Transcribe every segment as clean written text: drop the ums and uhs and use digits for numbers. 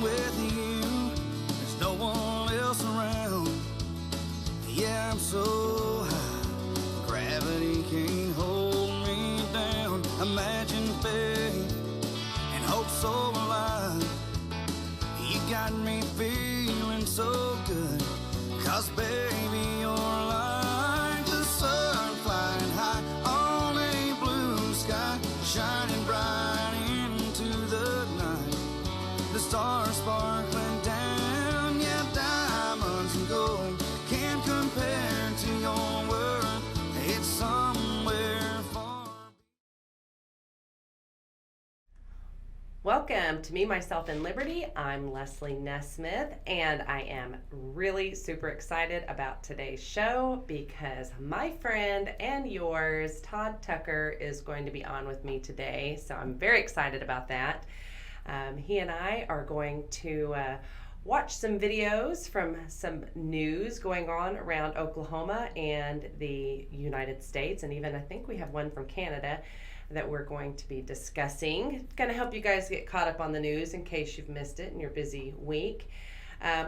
I'm with you, there's no one else around. Yeah, I'm so high, gravity can't hold me down. Imagine faith and hope so alive. You got me feeling so good, 'cause baby you're like the sun flying high on a blue sky, shining bright into the night. The stars sparkling down, yeah, diamonds and gold can't compare to your worth. It's somewhere far. Welcome to Me, Myself, and Liberty. I'm Leslie Nesmith, and I am really super excited about today's show because my friend and yours, Todd Tucker, is going to be on with me today. So I'm very excited about that. He and I are going to watch some videos from some news going on around Oklahoma and the United States, and even I think we have one from Canada that we're going to be discussing. It's going to help you guys get caught up on the news in case you've missed it in your busy week.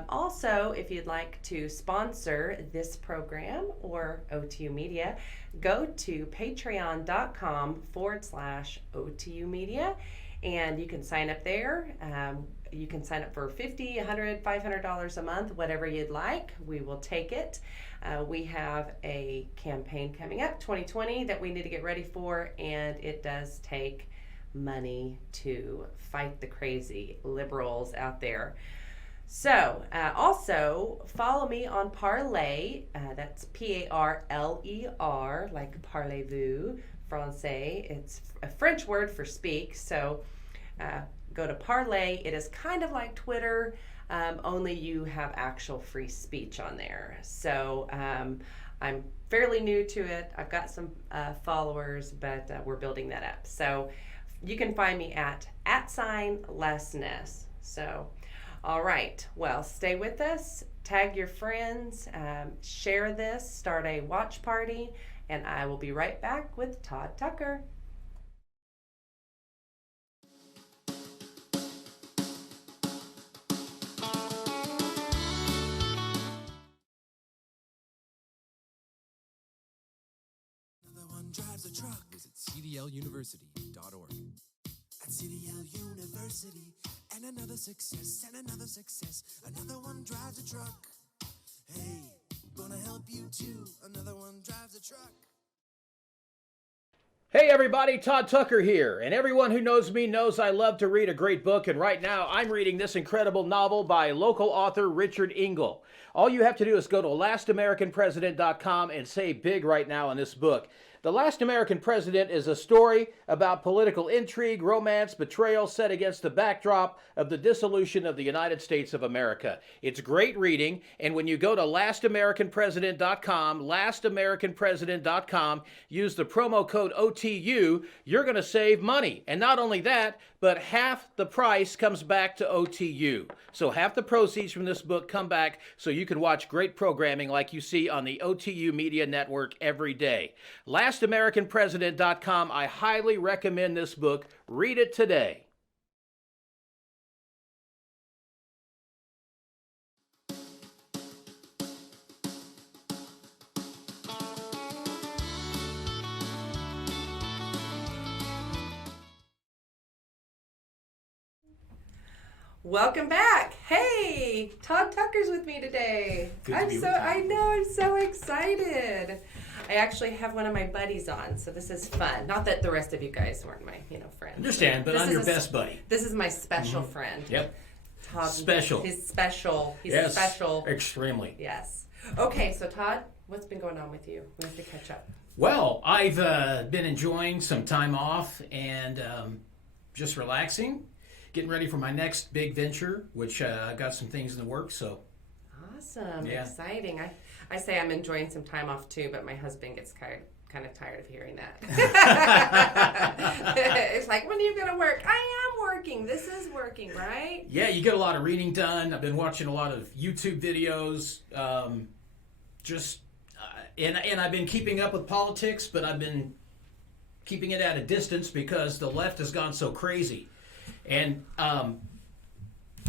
Also, if you'd like to sponsor this program or OTU Media, go to patreon.com/OTU Media, and you can sign up there. You can sign up for $50, $100, $500 a month, whatever you'd like. We will take it. We have a campaign coming up, 2020, that we need to get ready for, and it does take money to fight the crazy liberals out there. So, also follow me on Parler. That's Parler, like parlez-vous, Francais. It's a French word for speak. So, go to Parler. It is kind of like Twitter, only you have actual free speech on there. So I'm fairly new to it. I've got some followers, but we're building that up. So you can find me at @LesNess. So, all right. Well, stay with us. Tag your friends. Share this. Start a watch party. And I will be right back with Todd Tucker. Drives a truck. Visit cdluniversity.org. At CDL University, and another success, another one drives a truck. Hey, gonna help you too, another one drives a truck. Hey everybody, Todd Tucker here, and everyone who knows me knows I love to read a great book, and right now I'm reading this incredible novel by local author Richard Engel. All you have to do is go to LastAmericanPresident.com and say big right now in this book. The Last American President is a story about political intrigue, romance, betrayal set against the backdrop of the dissolution of the United States of America. It's great reading, and when you go to LastAmericanPresident.com, use the promo code OTU, you're going to save money. And not only that, but half the price comes back to OTU. So half the proceeds from this book come back so you can watch great programming like you see on the OTU Media Network every day. LastAmericanPresident.com. I highly recommend this book. Read it today. Welcome back. Hey, Todd Tucker's with me today. I'm so excited. I actually have one of my buddies on, so this is fun. Not that the rest of you guys weren't my, friends. Understand, but I'm your best buddy. This is my special friend. Yep. Todd. Special. He's special. He's yes, special. Extremely. Yes. Okay, so Todd, what's been going on with you? We have to catch up. Well, I've been enjoying some time off and just relaxing. Getting ready for my next big venture, which I've got some things in the works. So awesome, yeah. Exciting. I say I'm enjoying some time off too, but my husband gets kind of tired of hearing that. It's like, when are you going to work? I am working. This is working, right? Yeah, you get a lot of reading done. I've been watching a lot of YouTube videos. And I've been keeping up with politics, but I've been keeping it at a distance because the left has gone so crazy. And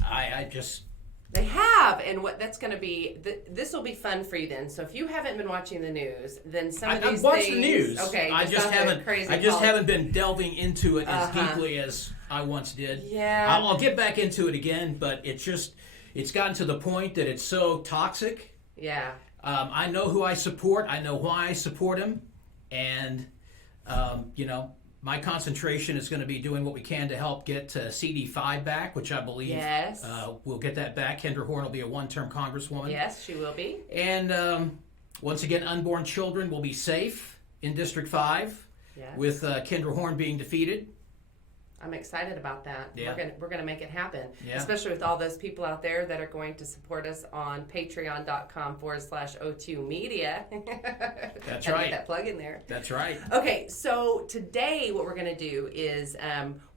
I just... They have, and what that's going to be, this will be fun for you then. So if you haven't been watching the news, then some of these I've watched things, the news. Okay, I just haven't been delving into it as deeply as I once did. Yeah. I'll get back into it again, but it's gotten to the point that it's so toxic. Yeah. I know who I support. I know why I support him, and my concentration is going to be doing what we can to help get CD5 back, which I believe Yes. we'll get that back. Kendra Horn will be a one-term congresswoman. Yes, she will be. And once again, unborn children will be safe in District 5 Yes. with Kendra Horn being defeated. I'm excited about that. Yeah. We're gonna make it happen. Yeah. Especially with all those people out there that are going to support us on patreon.com/O2 Media. That's Had to right. get that plug in there. That's right. Okay, so today what we're going to do is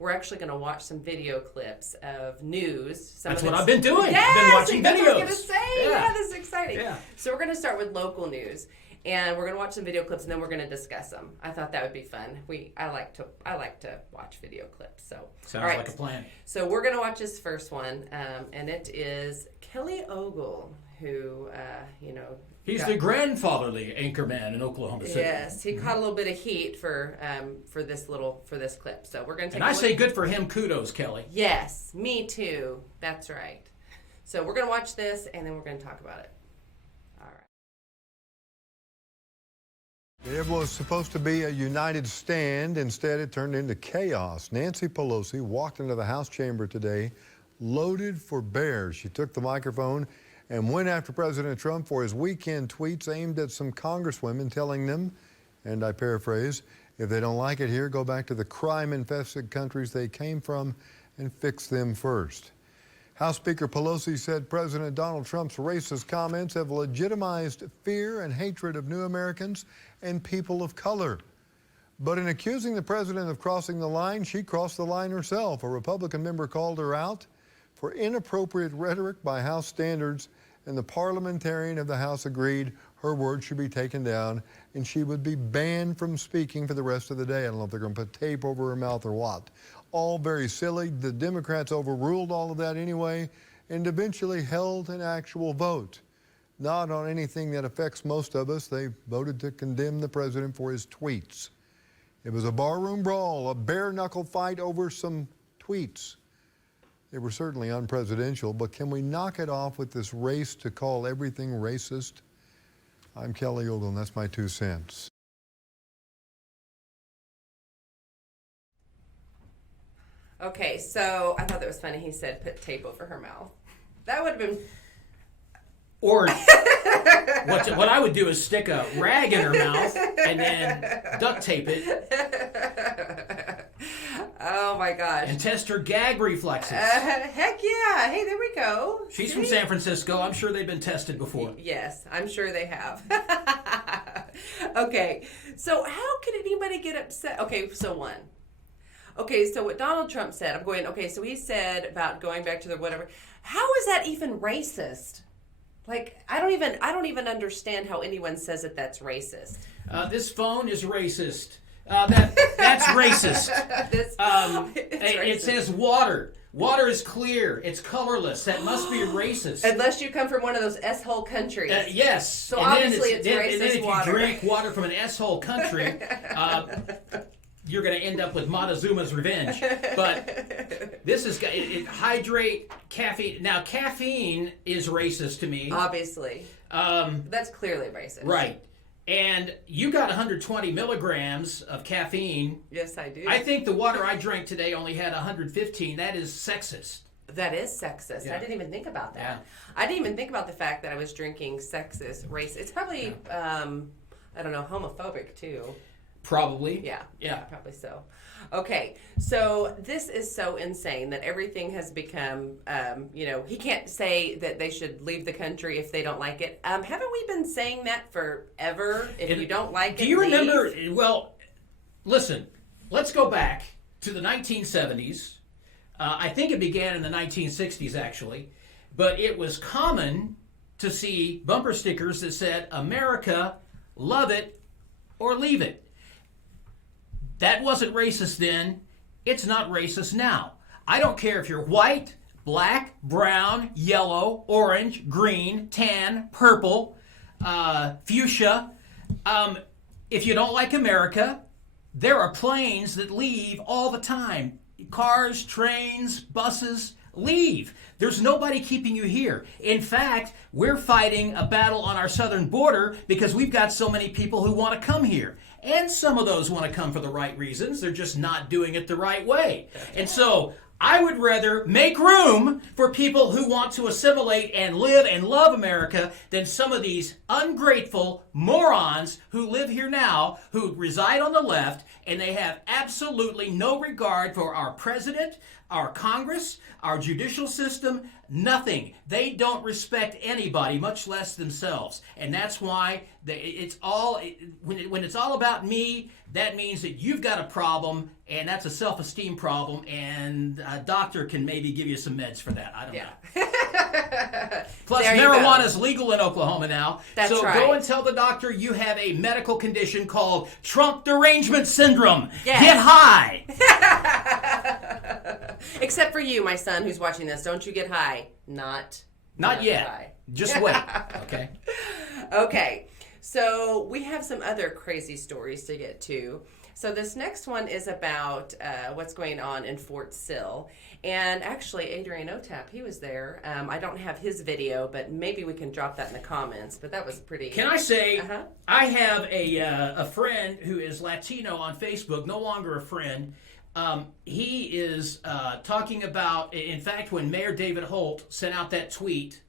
we're actually going to watch some video clips of news. That's what I've been doing. Yes, I've been watching that's what I was videos. going to say. Yeah. Yeah, this is exciting. Yeah. So we're going to start with local news, and we're going to watch some video clips, and then we're going to discuss them. I thought that would be fun. I like to watch video clips. So Sounds all right. like a plan. So we're going to watch this first one, and it is Kelly Ogle, who He's the grandfatherly anchorman in Oklahoma City. Yes, he caught a little bit of heat for this clip. So we're going to take And a I look. say good for him. Kudos, Kelly. Yes, me too. That's right. So we're going to watch this, and then we're going to talk about it. All right. It was supposed to be a united stand. Instead, it turned into chaos. Nancy Pelosi walked into the House chamber today loaded for bear. She took the microphone and went after President Trump for his weekend tweets aimed at some congresswomen, telling them, and I paraphrase, if they don't like it here, go back to the crime-infested countries they came from and fix them first. House Speaker Pelosi said President Donald Trump's racist comments have legitimized fear and hatred of new Americans and people of color. But in accusing the president of crossing the line, she crossed the line herself. A Republican member called her out for inappropriate rhetoric by House standards, and the parliamentarian of the House agreed her words should be taken down and she would be banned from speaking for the rest of the day. I don't know if they're going to put tape over her mouth or what. All very silly. The Democrats overruled all of that anyway and eventually held an actual vote. Not on anything that affects most of us. They voted to condemn the president for his tweets. It was a barroom brawl, a bare-knuckle fight over some tweets. They were certainly unpresidential, but can we knock it off with this race to call everything racist? I'm Kelly Ogle, and that's my 2 cents. Okay, so I thought that was funny. He said put tape over her mouth. That would have been... Or what I would do is stick a rag in her mouth and then duct tape it Oh my gosh. and test her gag reflexes. Heck yeah. Hey, there we go. She's from San Francisco. I'm sure they've been tested before. Yes, I'm sure they have. Okay, so how could anybody get upset? Okay, so one. Okay, so what Donald Trump said, I'm going, okay, so he said about going back to the whatever. How is that even racist? Like, I don't even understand how anyone says that that's racist. This phone is racist. That's racist. It's It racist. says water. Water is clear. It's colorless. That must be racist. Unless you come from one of those S-hole countries. Yes. So And then obviously it's and racist then if water. you drink water from an S-hole country, you're going to end up with Montezuma's revenge. But this is it hydrate caffeine. Now caffeine is racist to me. Obviously. That's clearly racist. Right. And you got 120 milligrams of caffeine. Yes, I do. I think the water I drank today only had 115. That is sexist. That is sexist. Yeah. I didn't even think about that. Yeah. I didn't even think about the fact that I was drinking sexist, racist. It's probably, I don't know, homophobic too. Probably. Yeah. Yeah. Probably so. Okay. So this is so insane that everything has become, he can't say that they should leave the country if they don't like it. Haven't we been saying that forever? If you don't like it, Do you leave? remember? Well, listen, let's go back to the 1970s. I think it began in the 1960s, actually. But it was common to see bumper stickers that said, America, love it or leave it. That wasn't racist then. It's not racist now. I don't care if you're white, black, brown, yellow, orange, green, tan, purple, fuchsia. If you don't like America, there are planes that leave all the time. Cars, trains, buses leave. There's nobody keeping you here. In fact, we're fighting a battle on our southern border because we've got so many people who want to come here. And some of those want to come for the right reasons. They're just not doing it the right way. And so I would rather make room for people who want to assimilate and live and love America than some of these ungrateful morons who live here now, who reside on the left, and they have absolutely no regard for our president, our Congress, our judicial system, nothing. They don't respect anybody, much less themselves. And that's why when it's all about me, that means that you've got a problem, and that's a self-esteem problem, and a doctor can maybe give you some meds for that. I don't know. Plus, marijuana is legal in Oklahoma now. That's so right. Go and tell the doctor you have a medical condition called Trump derangement syndrome. Yes. Get high. Except for you, my son, who's watching this. Don't you get high. Not yet. high. Just wait. Okay. Okay. So we have some other crazy stories to get to. So this next one is about what's going on in Fort Sill. And actually, Adrian Otap, he was there. I don't have his video, but maybe we can drop that in the comments. But that was pretty... Can I say, I have a friend who is Latino on Facebook, no longer a friend. He is talking about, in fact, when Mayor David Holt sent out that tweet,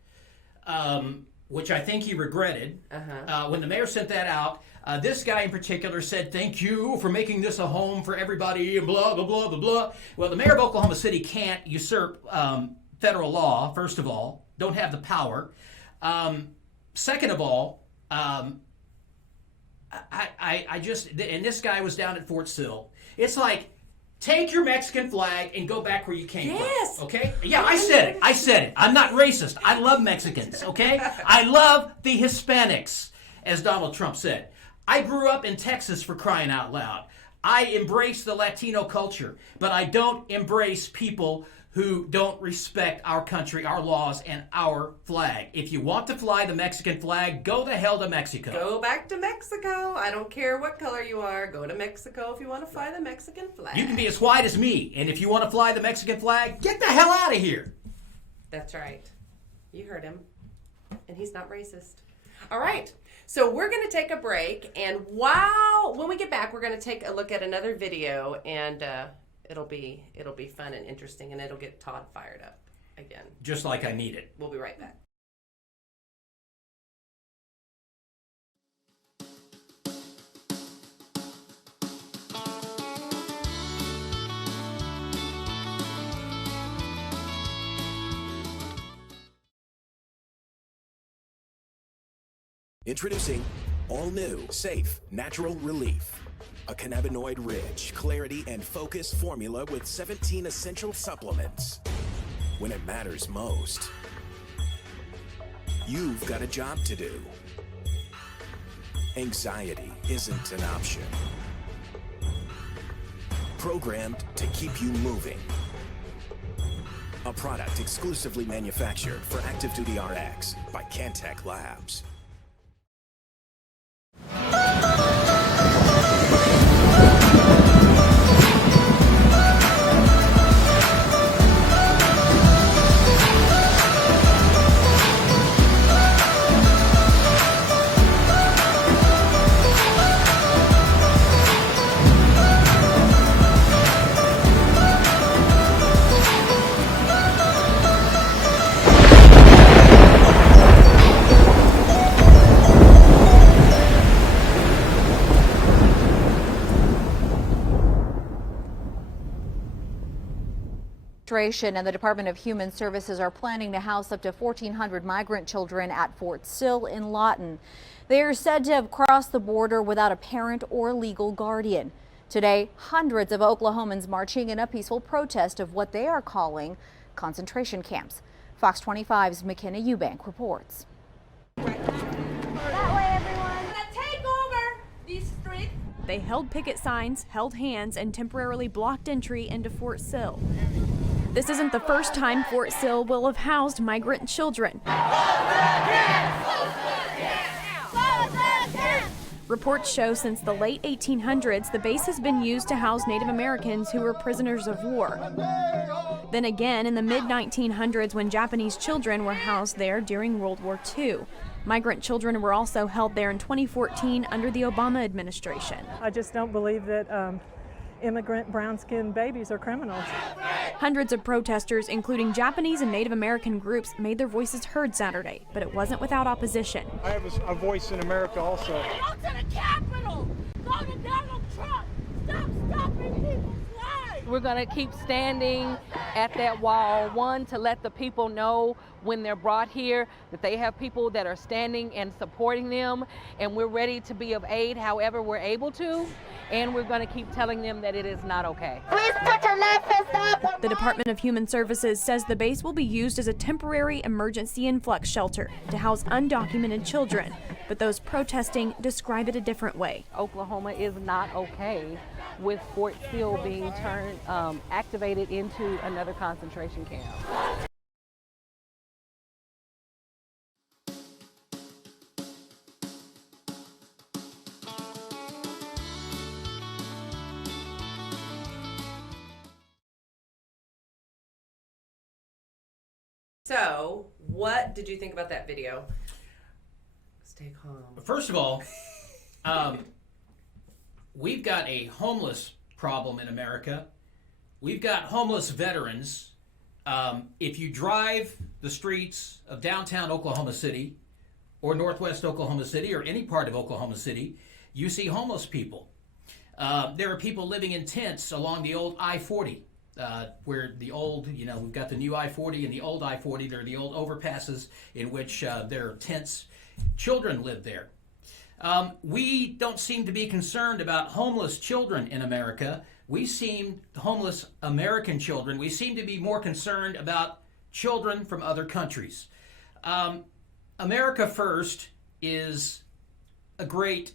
which I think he regretted, when the mayor sent that out, this guy in particular said, "Thank you for making this a home for everybody," and blah, blah, blah, blah, blah. Well, the mayor of Oklahoma City can't usurp federal law, first of all, don't have the power. Second of all, I just, and this guy was down at Fort Sill. It's like, take your Mexican flag and go back where you came from. Okay? Yeah, I said it. I'm not racist. I love Mexicans, okay? I love the Hispanics, as Donald Trump said. I grew up in Texas, for crying out loud. I embrace the Latino culture, but I don't embrace people who don't respect our country, our laws, and our flag. If you want to fly the Mexican flag, go the hell to Mexico. Go back to Mexico. I don't care what color you are. Go to Mexico if you want to fly the Mexican flag. You can be as white as me, and if you want to fly the Mexican flag, get the hell out of here. That's right. You heard him. And he's not racist. All right. So we're going to take a break, and when we get back, we're going to take a look at another video, and it'll be fun and interesting, and it'll get Todd fired up again. Just like I need it. We'll be right back. Introducing all new, safe, natural relief. A cannabinoid-rich, clarity and focus formula with 17 essential supplements. When it matters most, you've got a job to do. Anxiety isn't an option. Programmed to keep you moving. A product exclusively manufactured for Active Duty RX by Cantech Labs. And the Department of Human Services are planning to house up to 1,400 migrant children at Fort Sill in Lawton. They are said to have crossed the border without a parent or legal guardian. Today, hundreds of Oklahomans marching in a peaceful protest of what they are calling concentration camps. Fox 25's McKenna Eubank reports. That way, everyone. Take over these streets. They held picket signs, held hands, and temporarily blocked entry into Fort Sill. This isn't the first time Fort Sill will have housed migrant children. Reports show since the late 1800s, the base has been used to house Native Americans who were prisoners of war. Then again, in the mid-1900s, when Japanese children were housed there during World War II. Migrant children were also held there in 2014 under the Obama administration. I just don't believe that immigrant brown-skinned babies are criminals. Hundreds of protesters, including Japanese and Native American groups, made their voices heard Saturday, but it wasn't without opposition. I have a voice in America also. Go to the Capitol! Go to Donald Trump! Stop stopping people's lives! We're going to keep standing at that wall, one, to let the people know when they're brought here that they have people that are standing and supporting them, and we're ready to be of aid however we're able to, and we're going to keep telling them that it is not okay. Please put your left fist up! The Department of Human Services says the base will be used as a temporary emergency influx shelter to house undocumented children, but those protesting describe it a different way. Oklahoma is not okay with Fort Sill being activated into another concentration camp. So, what did you think about that video? Stay calm. First of all, we've got a homeless problem in America. We've got homeless veterans. If you drive the streets of downtown Oklahoma City or northwest Oklahoma City or any part of Oklahoma City, you see homeless people. There are people living in tents along the old I-40. Where the old, we've got the new I-40 and the old I-40. They're the old overpasses in which there are tents. Children live there. We don't seem to be concerned about homeless children in America. Homeless American children, we seem to be more concerned about children from other countries. America First is a great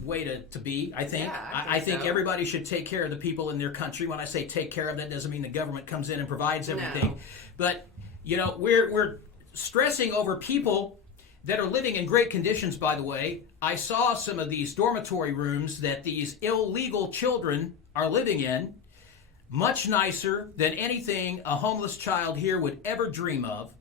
way to be, I think. Yeah, I think everybody should take care of the people in their country. When I say take care of, that doesn't mean the government comes in and provides everything. No. But, we're stressing over people that are living in great conditions, by the way. I saw some of these dormitory rooms that these illegal children are living in, much nicer than anything a homeless child here would ever dream of.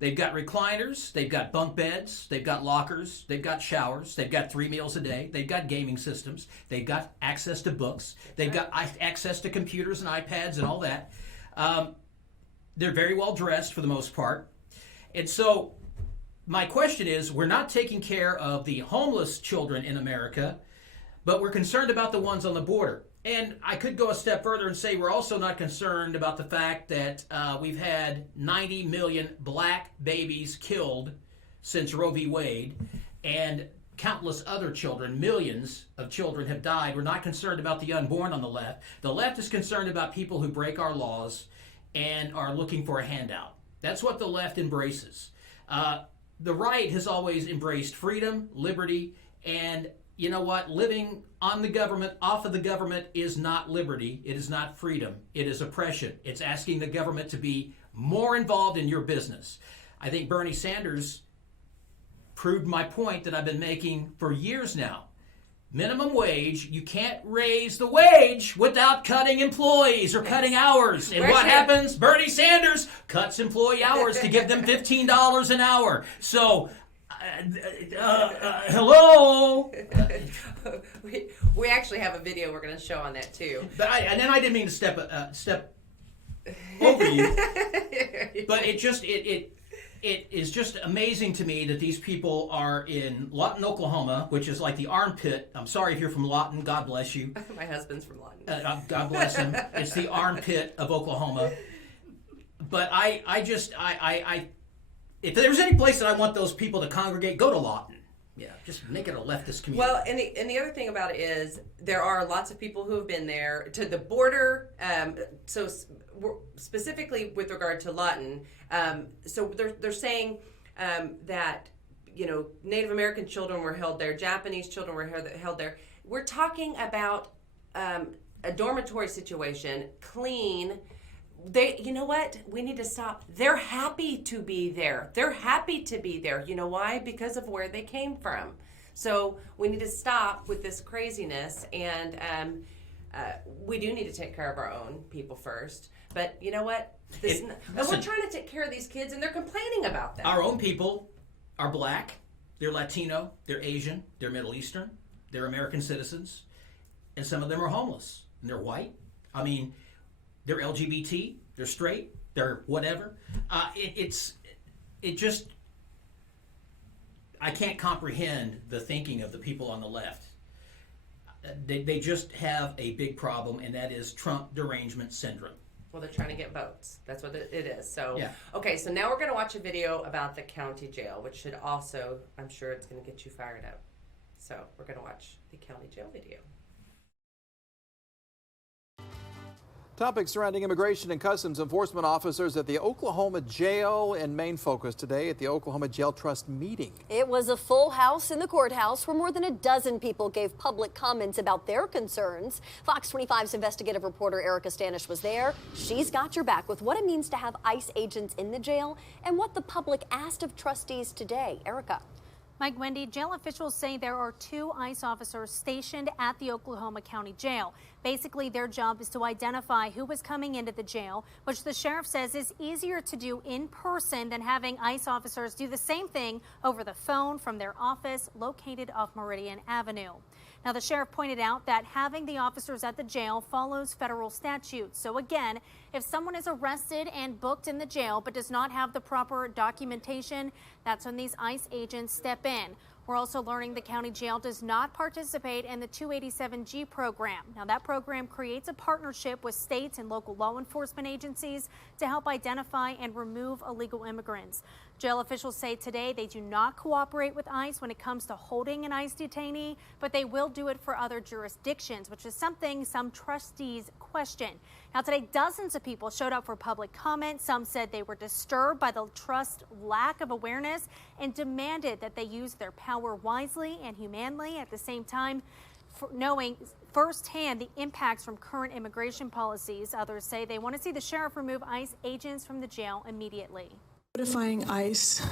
They've got recliners, they've got bunk beds, they've got lockers, they've got showers, they've got 3 meals a day, they've got gaming systems, they've got access to books, they've got access to computers and iPads and all that. They're very well dressed for the most part. And so my question is, we're not taking care of the homeless children in America, but we're concerned about the ones on the border. And I could go a step further and say we're also not concerned about the fact that we've had 90 million black babies killed since Roe v. Wade, and countless other children, millions of children have died. We're not concerned about the unborn on the left. The left is concerned about people who break our laws and are looking for a handout. That's what the left embraces. The right has always embraced freedom, liberty, and you know what? Living on the government, off of the government, is not liberty. It is not freedom. It is oppression. It's asking the government to be more involved in your business. I think Bernie Sanders proved my point that I've been making for years now. Minimum wage, you can't raise the wage without cutting employees or cutting hours. And what happens? Bernie Sanders cuts employee hours to give them $15 an hour. So, hello? We actually have a video we're going to show on that too. But and then I didn't mean to step over you. But it is just amazing to me that these people are in Lawton, Oklahoma, which is like the armpit. I'm sorry if you're from Lawton. God bless you. My husband's from Lawton. God bless him. It's the armpit of Oklahoma. But I if there's any place that I want those people to congregate, go to Lawton. Yeah, just make it a leftist community. Well, and the other thing about it is there are lots of people who have been there to the border. So specifically with regard to Lawton, so they're saying that Native American children were held there, Japanese children were held there. We're talking about a dormitory situation, clean, you know what? We need to stop. They're happy to be there. They're happy to be there. You know why? Because of where they came from. So we need to stop with this craziness, and we do need to take care of our own people first. But you know what? We're trying to take care of these kids, and they're complaining about that. Our own people are black, they're Latino, they're Asian, they're Middle Eastern, they're American citizens, and some of them are homeless, and they're white. I mean, they're LGBT, they're straight, they're whatever. I can't comprehend the thinking of the people on the left. They just have a big problem, and that is Trump derangement syndrome. Well, they're trying to get votes. That's what it is. So, yeah. Okay, so now we're going to watch a video about the county jail, which should also, I'm sure it's going to get you fired up. So we're going to watch the county jail video. Topics surrounding immigration and customs enforcement officers at the Oklahoma jail and main focus today at the Oklahoma Jail Trust meeting. It was a full house in the courthouse where more than a dozen people gave public comments about their concerns. Fox 25's investigative reporter Erica Stanish was there. She's got your back with what it means to have ICE agents in the jail and what the public asked of trustees today. Erica. Mike, Wendy, jail officials say there are 2 ICE officers stationed at the Oklahoma County Jail. Basically, their job is to identify who is coming into the jail, which the sheriff says is easier to do in person than having ICE officers do the same thing over the phone from their office located off Meridian Avenue. Now, the sheriff pointed out that having the officers at the jail follows federal statutes. So again, if someone is arrested and booked in the jail but does not have the proper documentation, that's when these ICE agents step in. We're also learning the county jail does not participate in the 287G program. Now, that program creates a partnership with states and local law enforcement agencies to help identify and remove illegal immigrants. Jail officials say today they do not cooperate with ICE when it comes to holding an ICE detainee, but they will do it for other jurisdictions, which is something some trustees question. Now, today, dozens of people showed up for public comment. Some said they were disturbed by the trust's lack of awareness and demanded that they use their power wisely and humanely. At the same time, knowing firsthand the impacts from current immigration policies, others say they want to see the sheriff remove ICE agents from the jail immediately. Notifying ICE,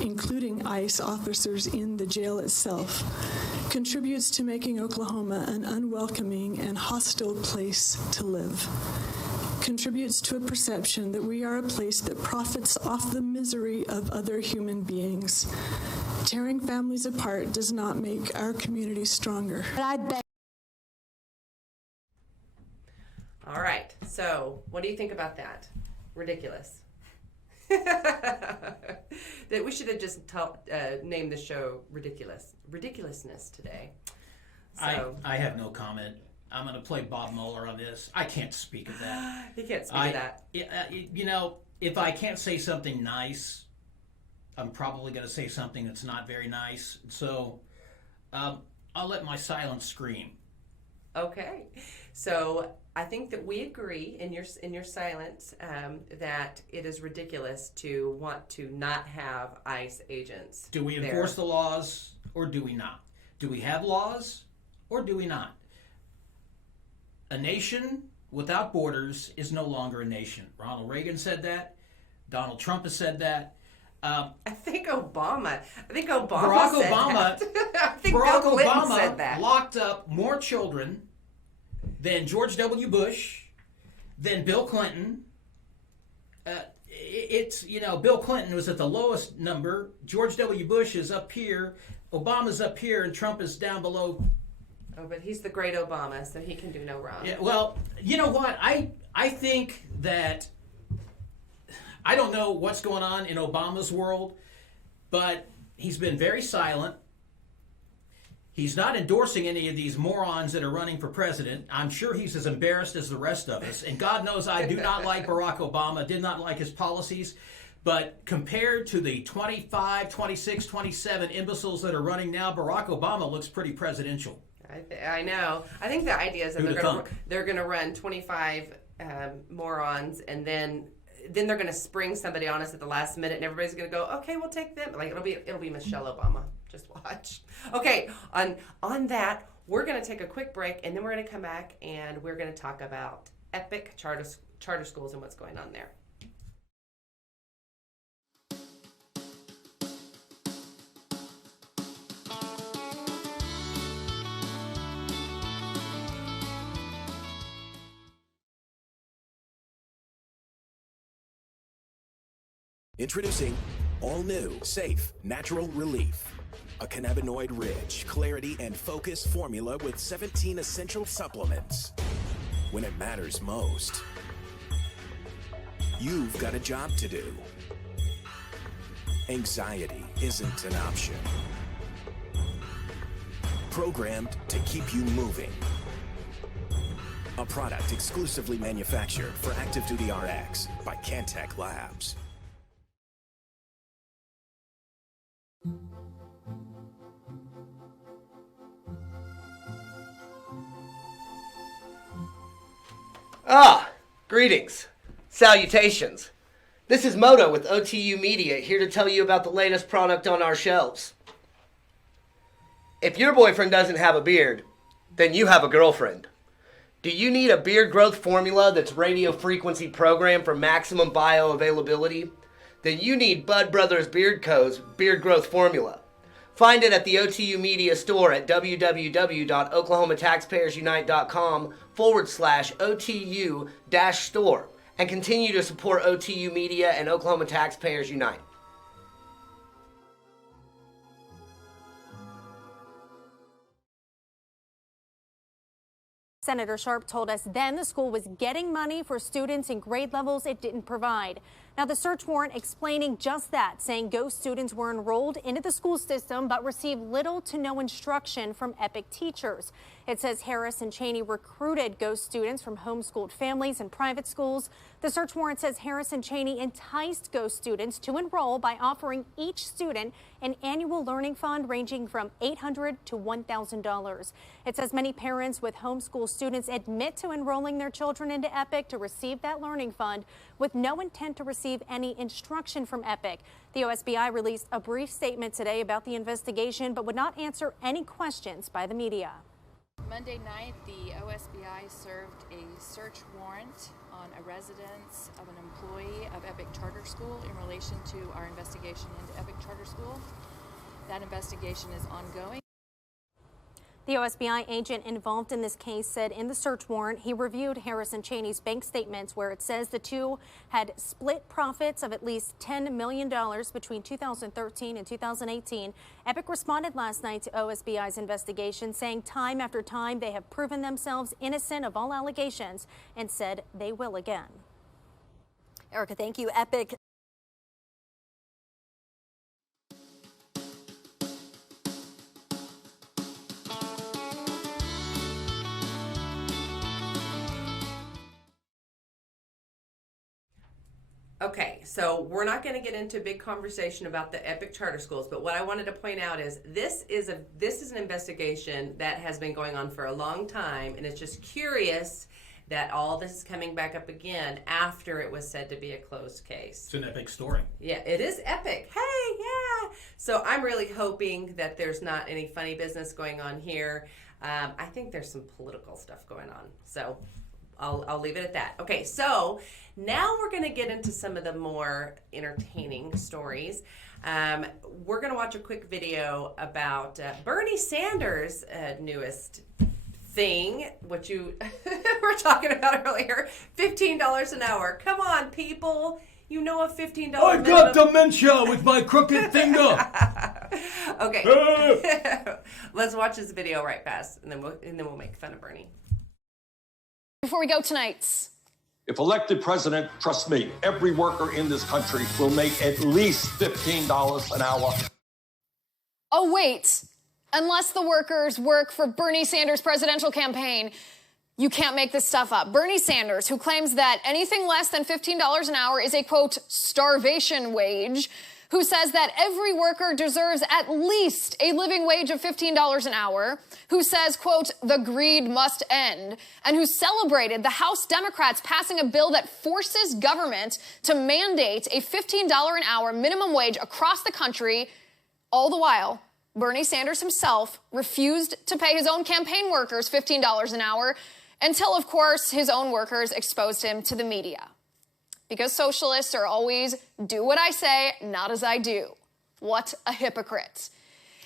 including ICE officers in the jail itself, contributes to making Oklahoma an unwelcoming and hostile place to live. Contributes to a perception that we are a place that profits off the misery of other human beings. Tearing families apart does not make our community stronger. All right, so what do you think about that? Ridiculous. That we should have just named the show Ridiculousness today. So, I have no comment. I'm going to play Bob Mueller on this. I can't speak of that. He can't speak of that. You know, if I can't say something nice, I'm probably going to say something that's not very nice. So I'll let my silence scream. Okay, so I think that we agree in your silence that it is ridiculous to want to not have ICE agents. Do we enforce the laws or do we not? Do we have laws or do we not? A nation without borders is no longer a nation. Ronald Reagan said that. Donald Trump has said that. I think Obama Barack said Obama. That. I think Barack Bill Clinton Obama said that. Locked up more children than George W. Bush, than Bill Clinton. Bill Clinton was at the lowest number. George W. Bush is up here. Obama's up here, and Trump is down below. Oh, but he's the great Obama, so he can do no wrong. Yeah, well, you know what? I think that I don't know what's going on in Obama's world, but he's been very silent. He's not endorsing any of these morons that are running for president. I'm sure he's as embarrassed as the rest of us. And God knows I do not like Barack Obama, did not like his policies. But compared to the 25, 26, 27 imbeciles that are running now, Barack Obama looks pretty presidential. I know. I think the idea is that they're going to run 25 morons, and then they're going to spring somebody on us at the last minute, and everybody's going to go, okay, we'll take them. Like it'll be Michelle Obama. Just watch. Okay, on that, we're going to take a quick break, and then we're going to come back, and we're going to talk about epic charter schools and what's going on there. Introducing all new, safe, natural relief. A cannabinoid-rich, clarity and focus formula with 17 essential supplements. When it matters most, you've got a job to do. Anxiety isn't an option. Programmed to keep you moving. A product exclusively manufactured for Active Duty RX by Cantech Labs. Greetings. Salutations. This is Moto with OTU Media, here to tell you about the latest product on our shelves. If your boyfriend doesn't have a beard, then you have a girlfriend. Do you need a beard growth formula that's radio frequency programmed for maximum bioavailability? Then you need Bud Brothers Beard Co.'s Beard Growth Formula. Find it at the OTU Media store at www.oklahomataxpayersunite.com/OTU-store and continue to support OTU Media and Oklahoma Taxpayers Unite. Senator Sharp told us then the school was getting money for students in grade levels it didn't provide. Now, the search warrant explaining just that, saying ghost students were enrolled into the school system but received little to no instruction from EPIC teachers. It says Harris and Cheney recruited ghost students from homeschooled families and private schools. The search warrant says Harris and Cheney enticed ghost students to enroll by offering each student an annual learning fund ranging from $800 to $1,000. It says many parents with homeschool students admit to enrolling their children into EPIC to receive that learning fund with no intent to receive any instruction from EPIC. The OSBI released a brief statement today about the investigation, but would not answer any questions by the media. Monday night, the OSBI served a search warrant on a residence of an employee of EPIC Charter School in relation to our investigation into EPIC Charter School. That investigation is ongoing. The OSBI agent involved in this case said in the search warrant he reviewed Harris and Cheney's bank statements where it says the two had split profits of at least $10 million between 2013 and 2018. EPIC responded last night to OSBI's investigation, saying time after time they have proven themselves innocent of all allegations and said they will again. Erica, thank you. EPIC Okay, so we're not going to get into a big conversation about the EPIC charter schools, but what I wanted to point out is this is an investigation that has been going on for a long time, and it's just curious that all this is coming back up again after it was said to be a closed case. It's an epic story. Yeah, it is epic. Hey, yeah. So I'm really hoping that there's not any funny business going on here. I think there's some political stuff going on. So I'll leave it at that. Okay, so now we're going to get into some of the more entertaining stories. We're going to watch a quick video about Bernie Sanders' newest thing, what you were talking about earlier, $15 an hour. Come on, people. You know a $15 I got dementia with my crooked finger. Okay. Let's watch this video right fast, and then we'll make fun of Bernie. Before we go tonight. If elected president, trust me, every worker in this country will make at least $15 an hour. Oh, wait. Unless the workers work for Bernie Sanders' presidential campaign, you can't make this stuff up. Bernie Sanders, who claims that anything less than $15 an hour is a, quote, starvation wage, who says that every worker deserves at least a living wage of $15 an hour, who says, quote, the greed must end, and who celebrated the House Democrats passing a bill that forces government to mandate a $15 an hour minimum wage across the country. All the while, Bernie Sanders himself refused to pay his own campaign workers $15 an hour Until, of course, his own workers exposed him to the media. Because socialists are always do what I say, not as I do. What a hypocrite.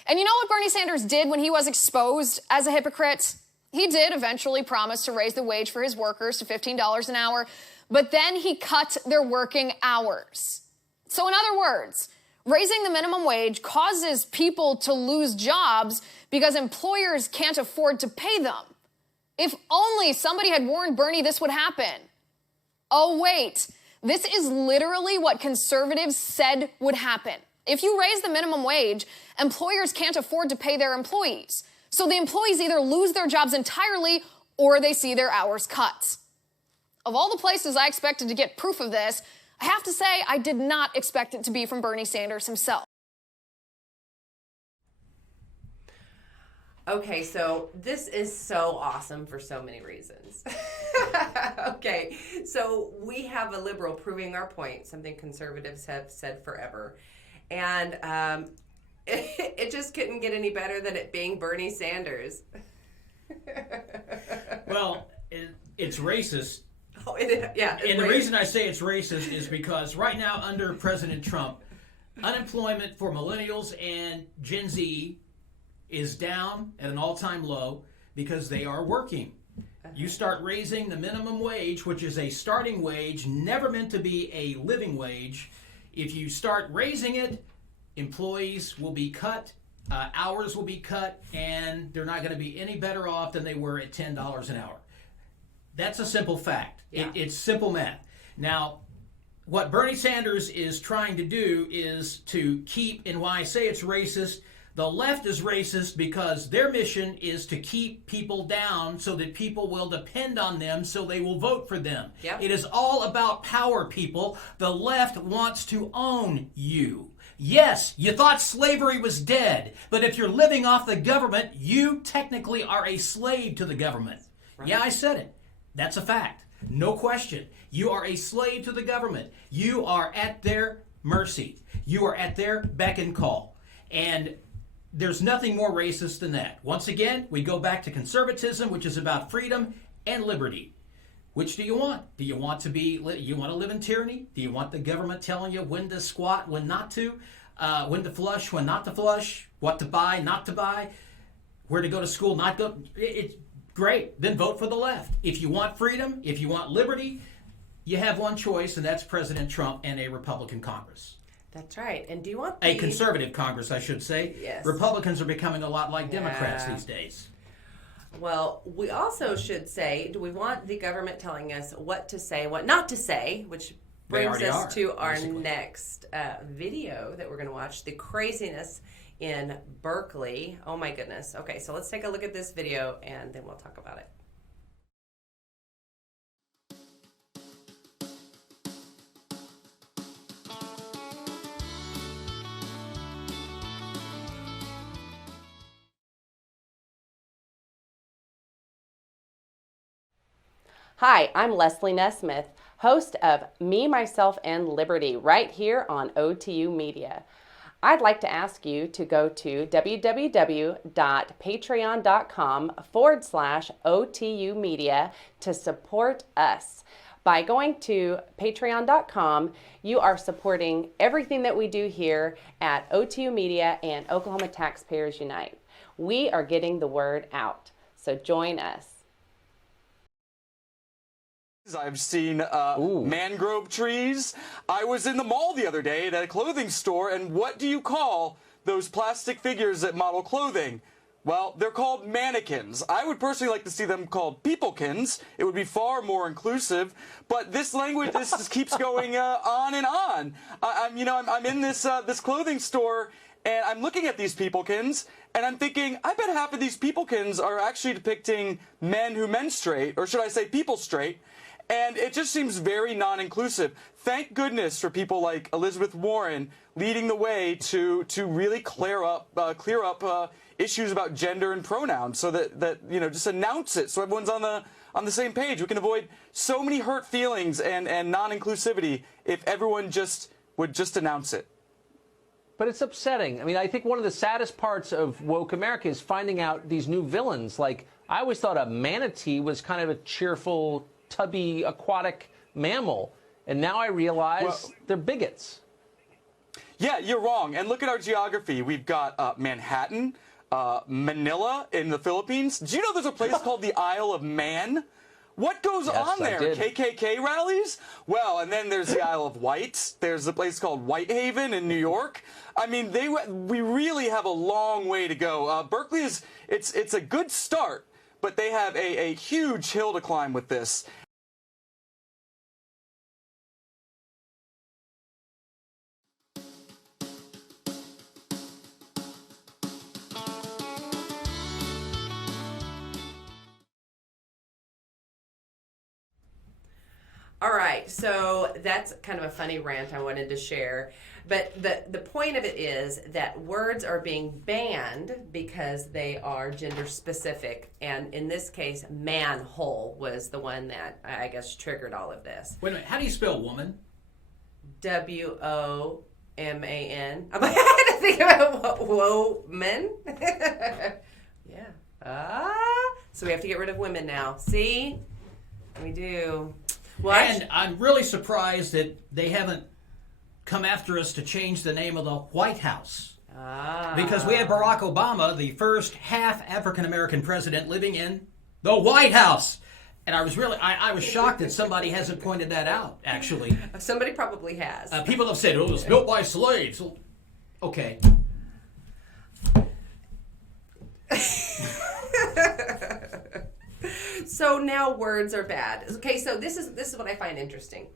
And you know what Bernie Sanders did when he was exposed as a hypocrite? He did eventually promise to raise the wage for his workers to $15 an hour, but then he cut their working hours. So in other words, raising the minimum wage causes people to lose jobs because employers can't afford to pay them. If only somebody had warned Bernie this would happen. Oh, wait. This is literally what conservatives said would happen. If you raise the minimum wage, employers can't afford to pay their employees. So the employees either lose their jobs entirely or they see their hours cut. Of all the places I expected to get proof of this, I have to say I did not expect it to be from Bernie Sanders himself. Okay, so this is so awesome for so many reasons. Okay, so we have a liberal proving our point, something conservatives have said forever. And it just couldn't get any better than it being Bernie Sanders. Well, it's racist. Oh, yeah. And the reason I say it's racist is because right now under President Trump, unemployment for millennials and Gen Z is down at an all-time low because they are working. You start raising the minimum wage, which is a starting wage, never meant to be a living wage. If you start raising it, employees will be cut, hours will be cut, and they're not going to be any better off than they were at $10 an hour. That's a simple fact. Yeah. It's simple math. Now, what Bernie Sanders is trying to do is to keep, and why I say it's racist, the left is racist because their mission is to keep people down so that people will depend on them so they will vote for them. Yep. It is all about power, people. The left wants to own you. Yes, you thought slavery was dead, but if you're living off the government, you technically are a slave to the government. Right. Yeah, I said it. That's a fact. No question. You are a slave to the government. You are at their mercy. You are at their beck and call. And there's nothing more racist than that. Once again, we go back to conservatism, which is about freedom and liberty. Which do you want? Do you want to live in tyranny? Do you want the government telling you when to squat, when not to, when to flush, when not to flush, what to buy, not to buy, where to go to school, not go? It's great. Then vote for the left. If you want freedom, if you want liberty, you have one choice, and that's President Trump and a Republican Congress. That's right. And do you want a conservative Congress, I should say. Yes. Republicans are becoming a lot like Democrats these days. Well, we also should say, do we want the government telling us what to say, what not to say, which brings us to our next video that we're going to watch, the craziness in Berkeley. Oh my goodness. Okay, so let's take a look at this video and then we'll talk about it. Hi, I'm Leslie Nesmith, host of Me, Myself, and Liberty right here on OTU Media. I'd like to ask you to go to www.patreon.com/OTU Media to support us. By going to patreon.com, you are supporting everything that we do here at OTU Media and Oklahoma Taxpayers Unite. We are getting the word out, so join us. I've seen mangrove trees. I was in the mall the other day at a clothing store, and what do you call those plastic figures that model clothing? Well, they're called mannequins. I would personally like to see them called peoplekins. It would be far more inclusive. But this language, this just keeps going on and on. I'm in this this clothing store, and I'm looking at these peoplekins, and I'm thinking, I bet half of these peoplekins are actually depicting men who menstruate, or should I say people straight. And it just seems very non-inclusive. Thank goodness for people like Elizabeth Warren leading the way to really clear up issues about gender and pronouns, so that just announce it so everyone's on the same page. We can avoid so many hurt feelings and non-inclusivity if everyone would just announce it. But it's upsetting. I mean, I think one of the saddest parts of woke America is finding out these new villains like I always thought a manatee was kind of a cheerful, tubby, aquatic mammal. And now I realize they're bigots. Yeah, you're wrong. And look at our geography. We've got Manhattan, Manila in the Philippines. Do you know there's a place called the Isle of Man? What goes on there? KKK rallies? Well, and then there's the Isle of Wight. There's a place called Whitehaven in New York. I mean, we really have a long way to go. Berkeley it's a good start, but they have a huge hill to climb with this. All right, so that's kind of a funny rant I wanted to share. But the point of it is that words are being banned because they are gender specific. And in this case, manhole was the one that I guess triggered all of this. Wait a minute, how do you spell woman? W-O-M-A-N. I had to think about woman. Yeah. So we have to get rid of women now. See? We do. Well, and I'm really surprised that they haven't come after us to change the name of the White House. Because we had Barack Obama, the first half African-American president, living in the White House. And I was shocked that somebody hasn't pointed that out, actually. Somebody probably has. People have said, oh, it was built by slaves. Okay. So now words are bad. Okay, so this is what I find interesting,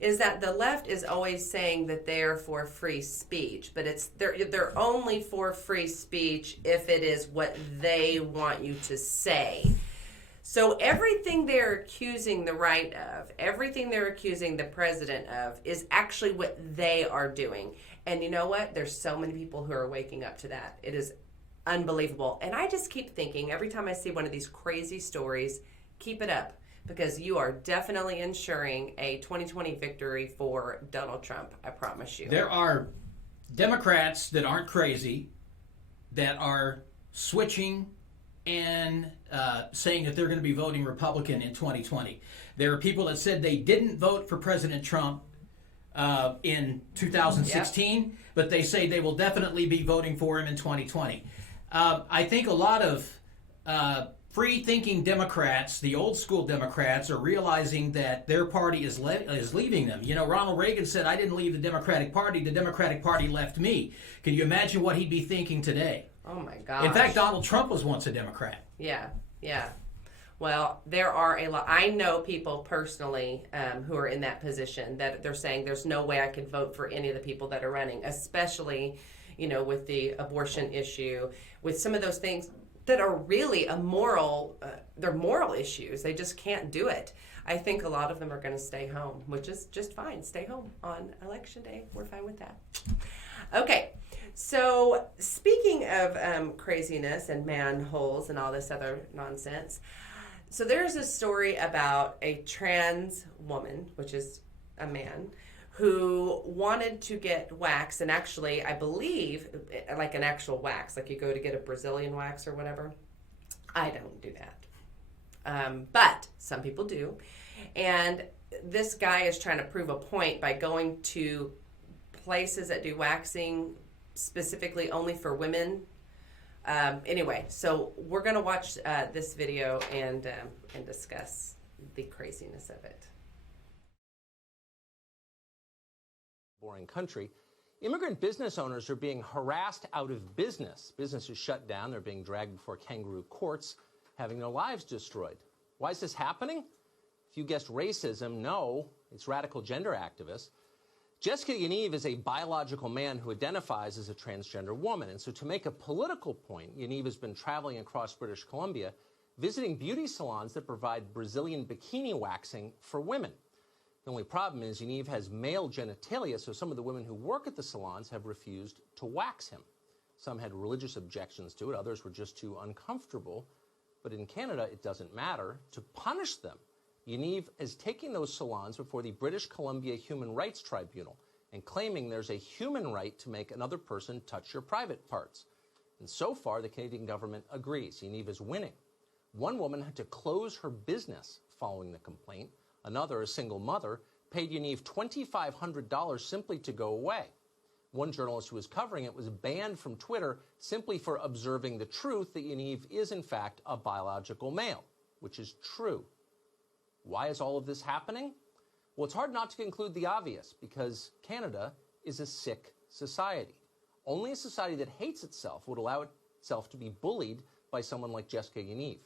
is that the left is always saying that they're for free speech, but they're only for free speech if it is what they want you to say. So everything they're accusing the right of, everything they're accusing the president of, is actually what they are doing. And you know what? There's so many people who are waking up to that. It is unbelievable. And I just keep thinking, every time I see one of these crazy stories, keep it up, because you are definitely ensuring a 2020 victory for Donald Trump. I promise you. There are Democrats that aren't crazy that are switching and saying that they're going to be voting Republican in 2020. There are people that said they didn't vote for President Trump in 2016, but they say they will definitely be voting for him in 2020. I think a lot of free-thinking Democrats, the old-school Democrats, are realizing that their party is leaving them. You know, Ronald Reagan said, I didn't leave the Democratic Party left me. Can you imagine what he'd be thinking today? Oh, my gosh. In fact, Donald Trump was once a Democrat. Yeah. Well, there are a lot. I know people personally who are in that position that they're saying there's no way I could vote for any of the people that are running, especially, you know, with the abortion issue, with some of those things that are really they're moral issues. They just can't do it. I think a lot of them are going to stay home, which is just fine. Stay home on Election Day. We're fine with that. Okay, so speaking of craziness and manholes and all this other nonsense, so there's a story about a trans woman, which is a man, who wanted to get wax, and actually, I believe, like an actual wax, like you go to get a Brazilian wax or whatever. I don't do that. But some people do. And this guy is trying to prove a point by going to places that do waxing specifically only for women. Anyway, so we're going to watch this video and discuss the craziness of it. Boring country, immigrant business owners are being harassed out of business. Businesses shut down, they're being dragged before kangaroo courts, having their lives destroyed. Why is this happening? If you guessed racism, no, it's radical gender activists. Jessica Yaniv is a biological man who identifies as a transgender woman, and so to make a political point, Yaniv has been traveling across British Columbia, visiting beauty salons that provide Brazilian bikini waxing for women. The only problem is Yaniv has male genitalia, so some of the women who work at the salons have refused to wax him. Some had religious objections to it, others were just too uncomfortable. But in Canada, it doesn't matter. To punish them, Yaniv is taking those salons before the British Columbia Human Rights Tribunal and claiming there's a human right to make another person touch your private parts. And so far, the Canadian government agrees. Yaniv is winning. One woman had to close her business following the complaint. Another, a single mother, paid Yaniv $2,500 simply to go away. One journalist who was covering it was banned from Twitter simply for observing the truth that Yaniv is, in fact, a biological male, which is true. Why is all of this happening? Well, it's hard not to conclude the obvious, because Canada is a sick society. Only a society that hates itself would allow itself to be bullied by someone like Jessica Yaniv.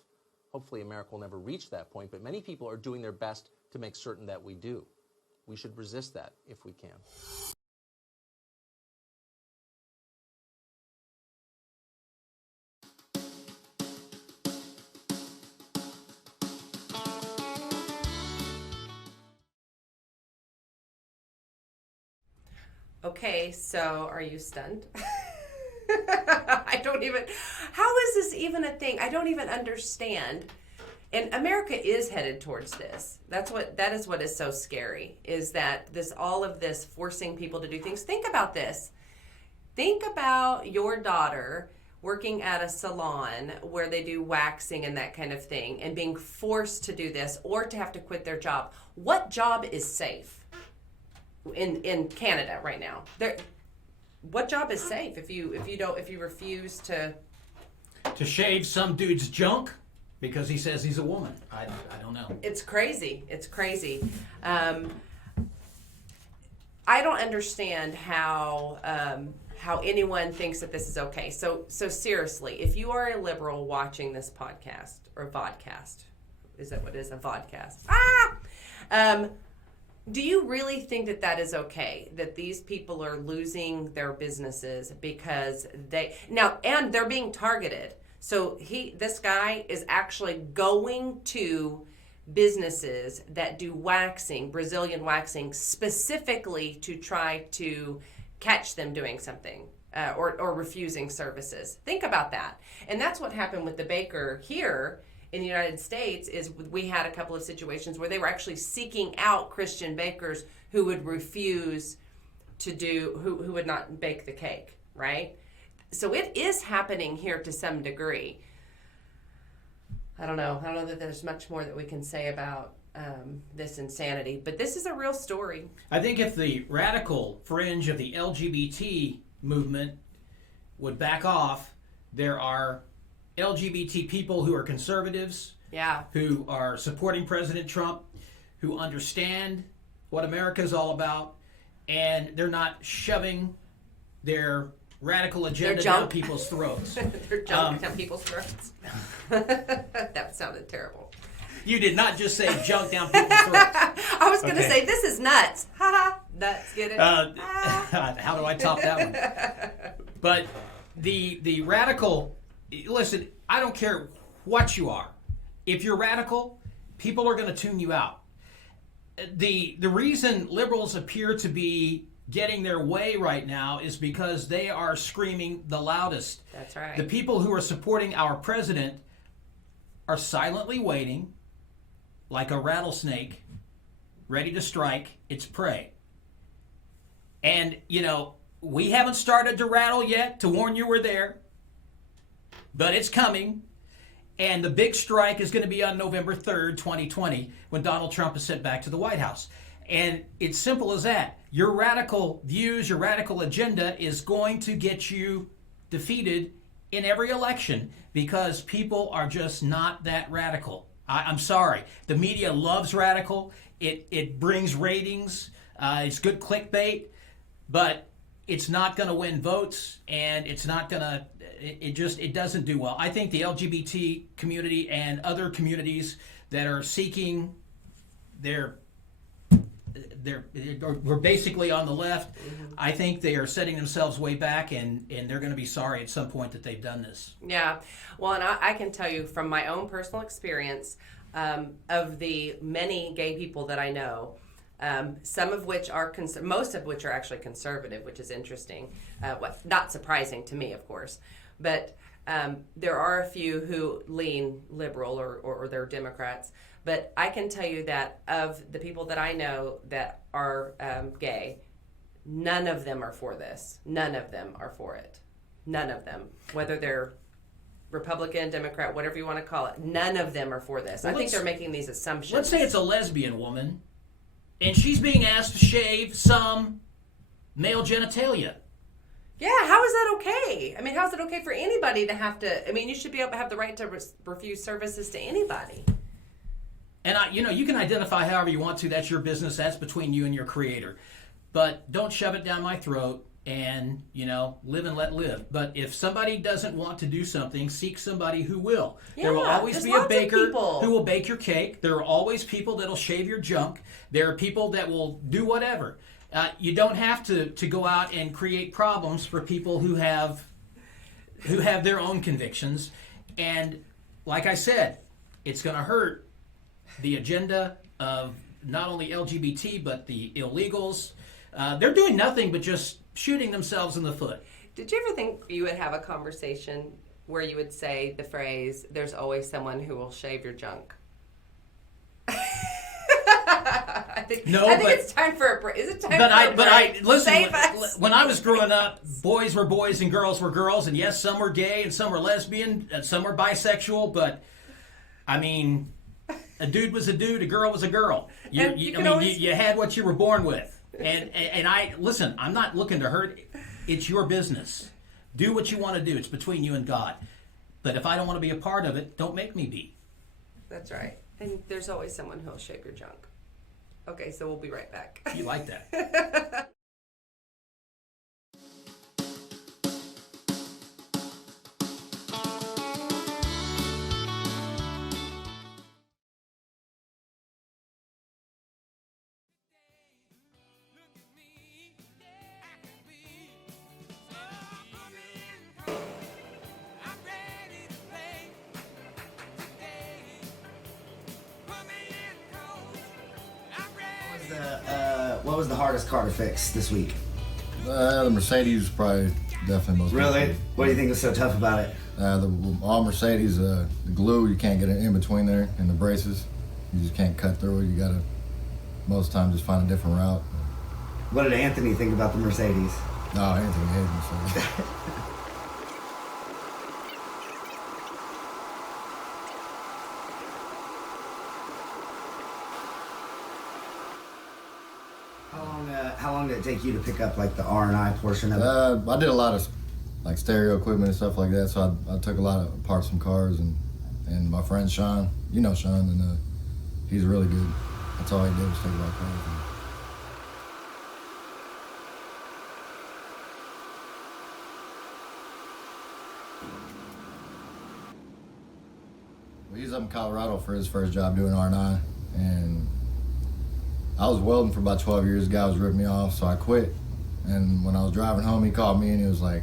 Hopefully America will never reach that point, but many people are doing their best to make certain that we do. We should resist that if we can. Okay, so are you stunned? How is this even a thing? I don't even understand. And America is headed towards this. That is what is so scary, is that all of this forcing people to do things. Think about this. Think about your daughter working at a salon where they do waxing and that kind of thing, and being forced to do this or to have to quit their job. What job is safe in Canada right now? What job is safe if you refuse to shave some dude's junk because he says he's a woman? I don't know. It's crazy. It's crazy. I don't understand how anyone thinks that this is okay. So seriously, if you are a liberal watching this podcast or vodcast, is that what it is? A vodcast? Do you really think that is okay? That these people are losing their businesses because and they're being targeted. So this guy is actually going to businesses that do waxing, Brazilian waxing, specifically to try to catch them doing something or refusing services. Think about that. And that's what happened with the baker here in the United States. Is we had a couple of situations where they were actually seeking out Christian bakers who would refuse to who would not bake the cake, right? So it is happening here to some degree. I don't know that there's much more that we can say about this insanity, but this is a real story. I think if the radical fringe of the LGBT movement would back off, there are LGBT people who are conservatives, who are supporting President Trump, who understand what America is all about, and they're not shoving their radical agenda down people's throats. They're junk down people's throats. That sounded terrible. You did not just say junk down people's throats. I was going to say, this is nuts. Ha ha. Nuts. Get it? How do I top that one? But the radical... Listen, I don't care what you are. If you're radical, people are going to tune you out. The reason liberals appear to be getting their way right now is because they are screaming the loudest. That's right. The people who are supporting our president are silently waiting like a rattlesnake ready to strike its prey. And, we haven't started to rattle yet to warn you we're there. But it's coming, and the big strike is going to be on November 3rd, 2020, when Donald Trump is sent back to the White House. And it's simple as that. Your radical views, your radical agenda is going to get you defeated in every election because people are just not that radical. I'm sorry. The media loves radical. It brings ratings. It's good clickbait, but it's not going to win votes, and it's not going to... It doesn't do well. I think the LGBT community and other communities that are seeking we're basically on the left. I think they are setting themselves way back, and they're going to be sorry at some point that they've done this. Yeah. Well, and I can tell you from my own personal experience of the many gay people that I know, some of which are, most of which are actually conservative, which is interesting. Not surprising to me, of course. But there are a few who lean liberal or they're Democrats. But I can tell you that of the people that I know that are gay, none of them are for this. None of them are for it. None of them. Whether they're Republican, Democrat, whatever you want to call it, none of them are for this. Well, I think they're making these assumptions. Let's say it's a lesbian woman, and she's being asked to shave some male genitalia. Yeah, how is that okay? I mean, how is it okay for anybody to have to? I mean, you should be able to have the right to refuse services to anybody. And you can identify however you want to. That's your business. That's between you and your creator. But don't shove it down my throat and, live and let live. But if somebody doesn't want to do something, seek somebody who will. Yeah, there will always be a lots of baker people who will bake your cake. There are always people that'll shave your junk. There are people that will do whatever. You don't have to go out and create problems for people who have their own convictions. And like I said, it's going to hurt the agenda of not only LGBT, but the illegals. They're doing nothing but just shooting themselves in the foot. Did you ever think you would have a conversation where you would say the phrase, "There's always someone who will shave your junk"? I think it's time for a break. Is it time for a break? Listen, Save us. when I was growing up, boys were boys and girls were girls, and yes, some were gay and some were lesbian and some were bisexual, but I mean, a dude was a dude, a girl was a girl. You had what you were born with. And listen, I'm not looking to hurt. It's your business. Do what you want to do. It's between you and God. But if I don't want to be a part of it, don't make me be. That's right. And there's always someone who'll shave your junk. Okay, so we'll be right back. You like that. What was the hardest car to fix this week? The Mercedes was probably definitely most Really? difficult. What do you think was so tough about it? All Mercedes, the glue, you can't get it in between there, and the braces, you just can't cut through it. You gotta, most times, just find a different route. What did Anthony think about the Mercedes? No, Anthony hated Mercedes. How long did it take you to pick up like the R&I portion of it? I did a lot of like stereo equipment and stuff like that, so I took a lot of parts from cars, and my friend Sean, Sean, and he's really good. That's all he did was take about cars. Well, he's up in Colorado for his first job doing R&I, and I was welding for about 12 years. The guy was ripping me off, so I quit. And when I was driving home, he called me and he was like,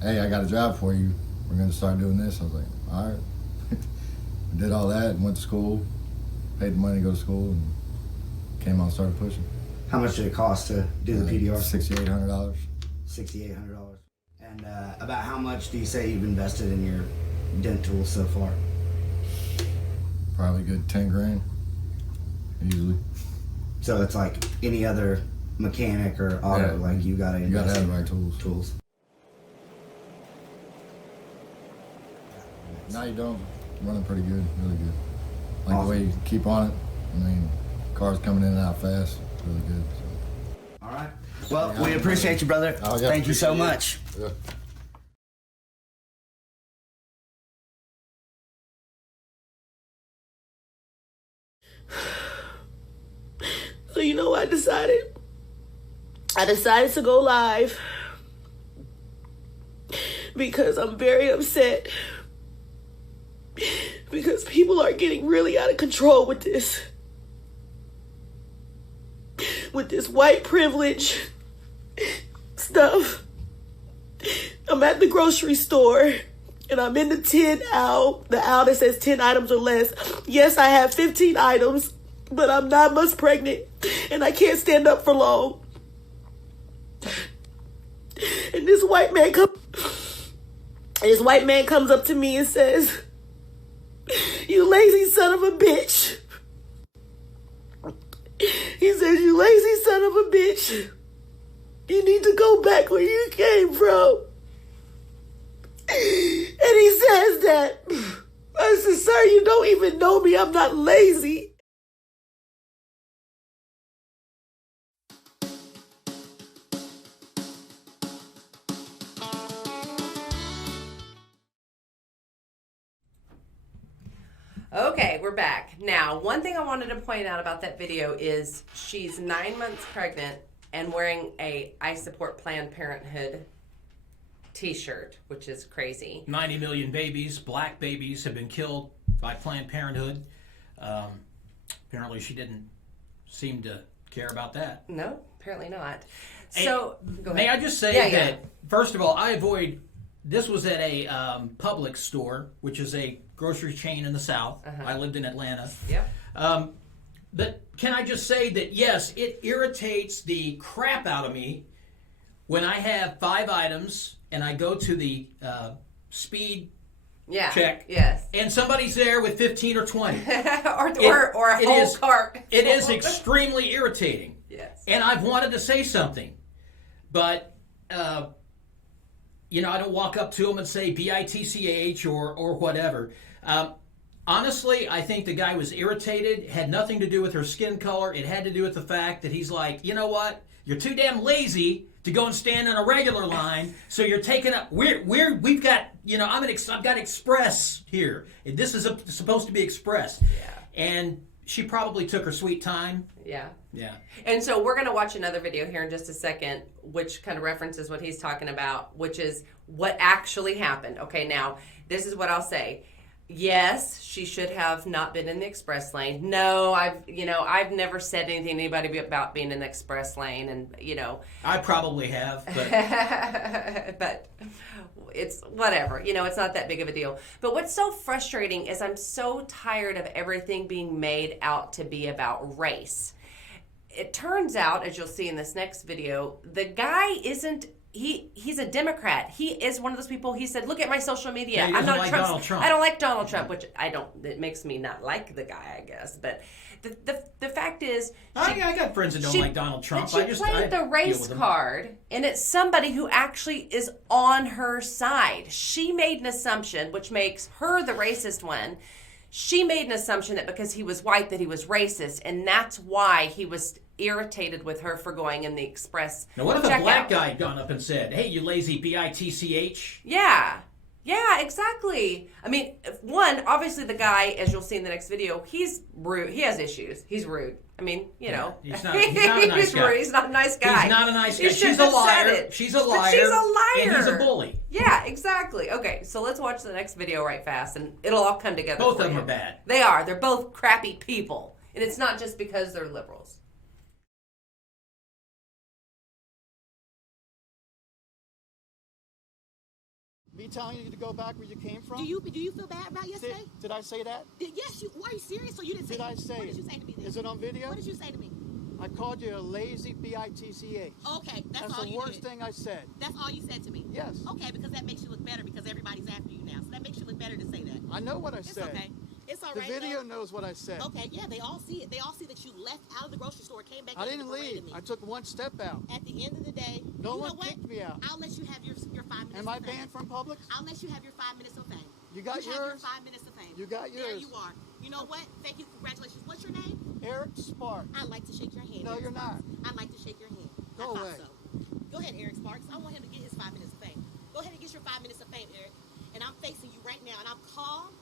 "Hey, I got a job for you. We're going to start doing this." I was like, "All right." I did all that and went to school, paid the money to go to school, and came out and started pushing. How much did it cost to do the PDR? $6,800. $6,800. And about how much do you say you've invested in your dent tools so far? Probably a good 10 grand, easily. So it's like any other mechanic or auto, like you gotta have the right tools. No, you don't. Running pretty good, really good. Like awesome. The way you keep on it. I mean, cars coming in and out fast, really good. So. All right. Well, we appreciate you, brother. Thank you so much. Yeah. So you know what I decided? I decided to go live because I'm very upset because people are getting really out of control with this white privilege stuff. I'm at the grocery store and I'm in the 10 aisle, the aisle that says 10 items or less. Yes, I have 15 items, but I'm 9 months pregnant and I can't stand up for long. And this white man comes up to me and says, "You lazy son of a bitch." He says, "You lazy son of a bitch. You need to go back where you came from." And he says that. I said, sir, you don't even know me. I'm not lazy. Okay, we're back. Now, one thing I wanted to point out about that video is she's 9 months pregnant and wearing a I Support Planned Parenthood t-shirt, which is crazy. 90 million babies, black babies, have been killed by Planned Parenthood. Apparently she didn't seem to care about that. No, apparently not. Hey, So, go ahead. may I just say that, first of all, I avoid, this was at a Publix store, which is a grocery chain in the South. I lived in Atlanta. Yep. But can I just say that, yes, it irritates the crap out of me when I have 5 items and I go to the speed check, and somebody's there with 15 or 20. or a whole cart. It is extremely irritating. Yes. And I've wanted to say something, but you know, I don't walk up to them and say BITCH or whatever. Honestly, I think the guy was irritated. It had nothing to do with her skin color. It had to do with the fact that he's like, you know what? You're too damn lazy to go and stand in a regular line, so you're taking up. We've got, you know, I've got Express here. This is supposed to be Express. Yeah. And she probably took her sweet time. Yeah. Yeah. And so we're going to watch another video here in just a second, which kind of references what he's talking about, which is what actually happened. Okay, now, this is what I'll say. Yes, she should have not been in the express lane. No, I've never said anything to anybody about being in the express lane, and I probably have, but but it's whatever. It's not that big of a deal. But what's so frustrating is I'm so tired of everything being made out to be about race. It turns out, as you'll see in this next video, the guy isn't. He's a Democrat. He is one of those people. He said, "Look at my social media. Yeah, I'm not like Trump's, Donald Trump. I don't like Donald Trump," which I don't. It makes me not like the guy, I guess. But the fact is, I got friends that don't like Donald Trump. She played the race card, and it's somebody who actually is on her side. She made an assumption, which makes her the racist one. She made an assumption that because he was white that he was racist, and that's why he was irritated with her for going in the express. Now, what if a black guy had gone up and said, "Hey, you lazy BITCH"? Yeah, exactly. I mean, one, obviously the guy, as you'll see in the next video, he's rude. He has issues. He's rude. I mean, he's not a nice guy. He's not a nice guy. He's not a nice guy. She's a liar. She's a liar. She's a liar. And he's a bully. Yeah, exactly. Okay, so let's watch the next video right fast, and it'll all come together. Both of them are bad. They are. They're both crappy people, and it's not just because they're liberals. Me telling you to go back where you came from? Do you feel bad about yesterday? Did I say that? Yes, you. Are you serious? So you didn't say? Did I say What it? did you say to me then? Is it on video? What did you say to me? I called you a lazy BITCH. Okay, that's all the you worst did. thing I said. That's all you said to me? Yes. Okay, because that makes you look better because everybody's after you now. So that makes you look better to say that. I know what I said. It's okay. It's all the right. The video knows what I said. Okay, yeah, they all see it. They all see that you left out of the grocery store, came back. I didn't leave. I took one step out. At the end of the day, no you one know what? kicked me out. I'll let you have your 5 minutes. Am I banned from Publix? I'll let you have your 5 minutes of fame. You got you yours? Have your 5 minutes of fame. You got yours. There you are. You know what? Thank you. Congratulations. What's your name? Eric Sparks. I'd like to shake your hand. No, Eric you're Sparks. not. I'd like to shake your hand. Go away. So. Go ahead, Eric Sparks. I want him to get his 5 minutes of fame. Go ahead and get your 5 minutes of fame, Eric. And I'm facing you right now, and I'm calm,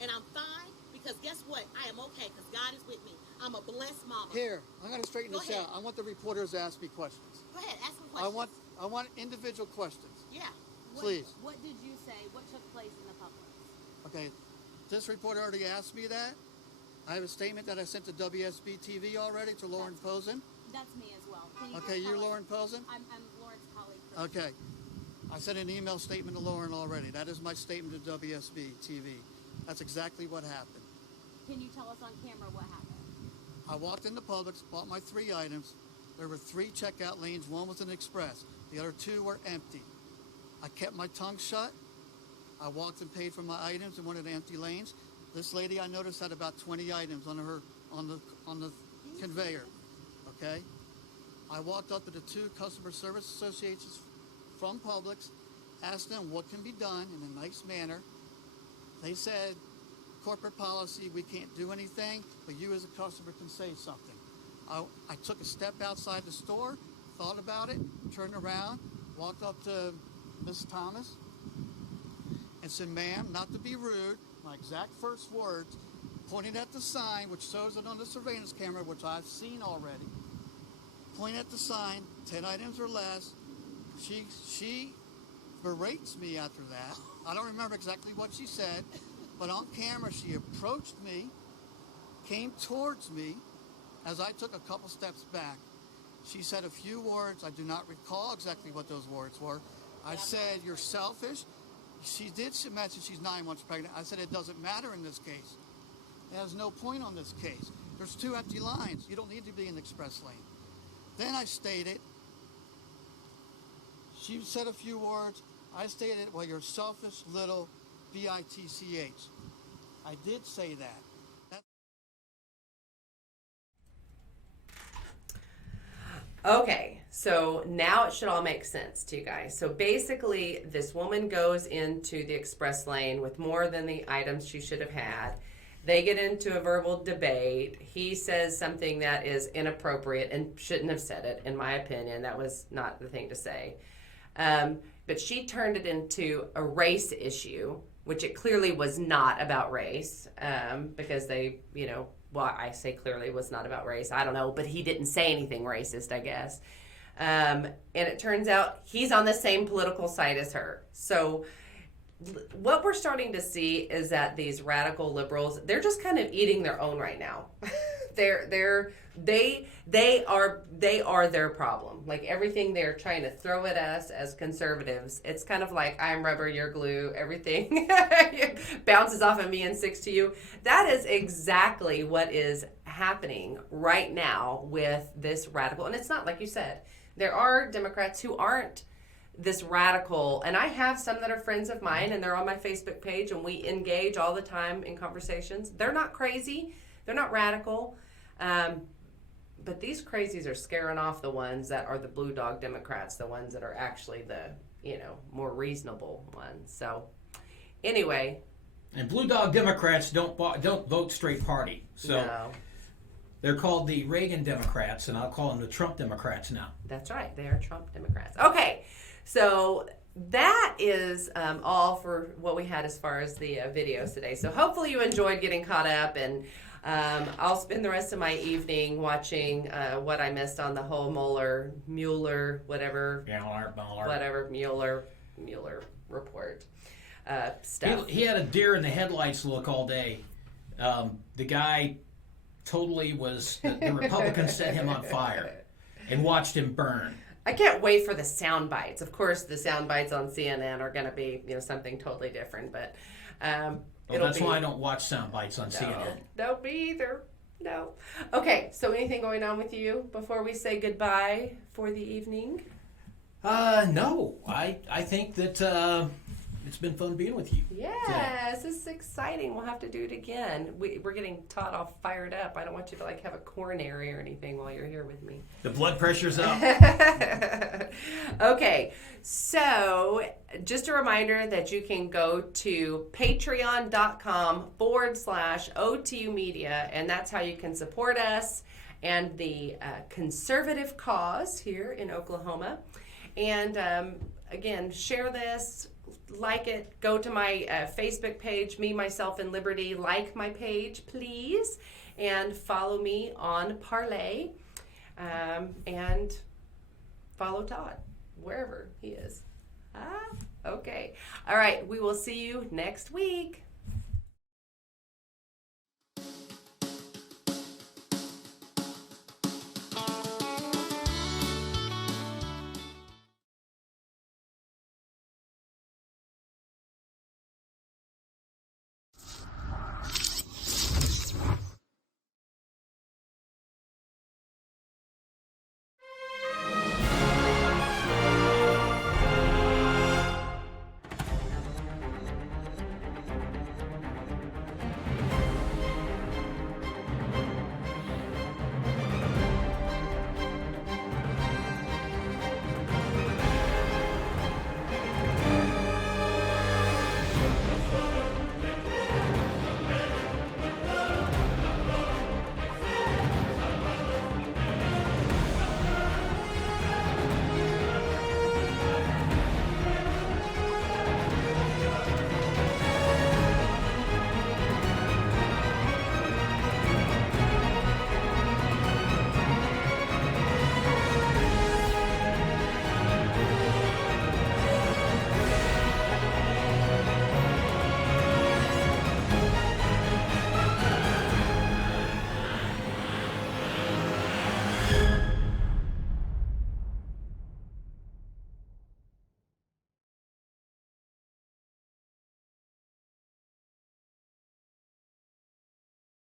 and I'm fine, because guess what? I am okay, because God is with me. I'm a blessed mama. Here, I'm going to straighten this out. I want the reporters to ask me questions. Go ahead, ask me questions. I want individual questions. Yeah. Please. What did you say? What took place in the Publix? Okay, this reporter already asked me that. I have a statement that I sent to WSB TV already to Lauren Posen. That's me as well. Okay, you're Lauren Posen? I'm Lauren's colleague. Okay. I sent an email statement to Lauren already. That is my statement to WSB TV. That's exactly what happened. Can you tell us on camera what happened? I walked into Publix, bought my 3 items. There were 3 checkout lanes. One was an express. The other 2 were empty. I kept my tongue shut. I walked and paid for my items in one of the empty lanes. This lady I noticed had about 20 items on the conveyor. Okay? I walked up to the 2 customer service associations from Publix. asked them what can be done in a nice manner. They said, corporate policy, we can't do anything, but you as a customer can say something. I took a step outside the store, thought about it, turned around, walked up to Miss Thomas and said, ma'am, not to be rude, my exact first words, pointing at the sign, which shows it on the surveillance camera, which I've seen already, pointing at the sign, 10 items or less. She berates me after that. I don't remember exactly what she said, but on camera she approached me, came towards me as I took a couple steps back. She said a few words. I do not recall exactly what those words were. I said, you're selfish. She did mention she's 9 months pregnant. I said, it doesn't matter in this case. There's no point on this case. There's 2 empty lines. You don't need to be in the express lane. Then I stated, she said a few words. I stated, well, you're selfish little bitch. I did say that. Okay, so now it should all make sense to you guys. So basically, this woman goes into the express lane with more than the items she should have had. They get into a verbal debate. He says something that is inappropriate and shouldn't have said it, in my opinion. That was not the thing to say. But she turned it into a race issue, which it clearly was not about race, because they, well, I say clearly was not about race. I don't know, but he didn't say anything racist, I guess. And it turns out he's on the same political side as her. So what we're starting to see is that these radical liberals, they're just kind of eating their own right now. They are their problem. Like everything they're trying to throw at us as conservatives, it's kind of like I'm rubber, you're glue, everything bounces off of me and sticks to you. That is exactly what is happening right now with this radical. And it's not like you said, there are Democrats who aren't this radical, and I have some that are friends of mine and they're on my Facebook page and we engage all the time in conversations. They're not crazy, they're not radical, but these crazies are scaring off the ones that are the blue dog Democrats, the ones that are actually the more reasonable ones. So anyway, and blue dog Democrats don't vote straight party, so no. They're called the Reagan Democrats, and I'll call them the Trump Democrats now. That's right, they are Trump Democrats. Okay. So that is all for what we had as far as the videos today. So hopefully you enjoyed getting caught up, and I'll spend the rest of my evening watching what I missed on the whole Mueller report stuff. He had a deer in the headlights look all day. The guy totally was, the Republicans set him on fire and watched him burn. I can't wait for the sound bites. Of course, the sound bites on CNN are going to be, something totally different. But that's why I don't watch sound bites on CNN. Don't be either. No. Okay. So, anything going on with you before we say goodbye for the evening? No. I think that it's been fun being with you. Yes, this is exciting. We'll have to do it again. We're getting Todd all fired up. I don't want you to have a coronary or anything while you're here with me. The blood pressure's up. Okay, so just a reminder that you can go to patreon.com/OTU Media, and that's how you can support us and the conservative cause here in Oklahoma. And again, share this. Like it, go to my Facebook page, Me, Myself, and Liberty. Like my page, please, and follow me on Parlay, and follow Todd wherever he is. Okay. All right. We will see you next week.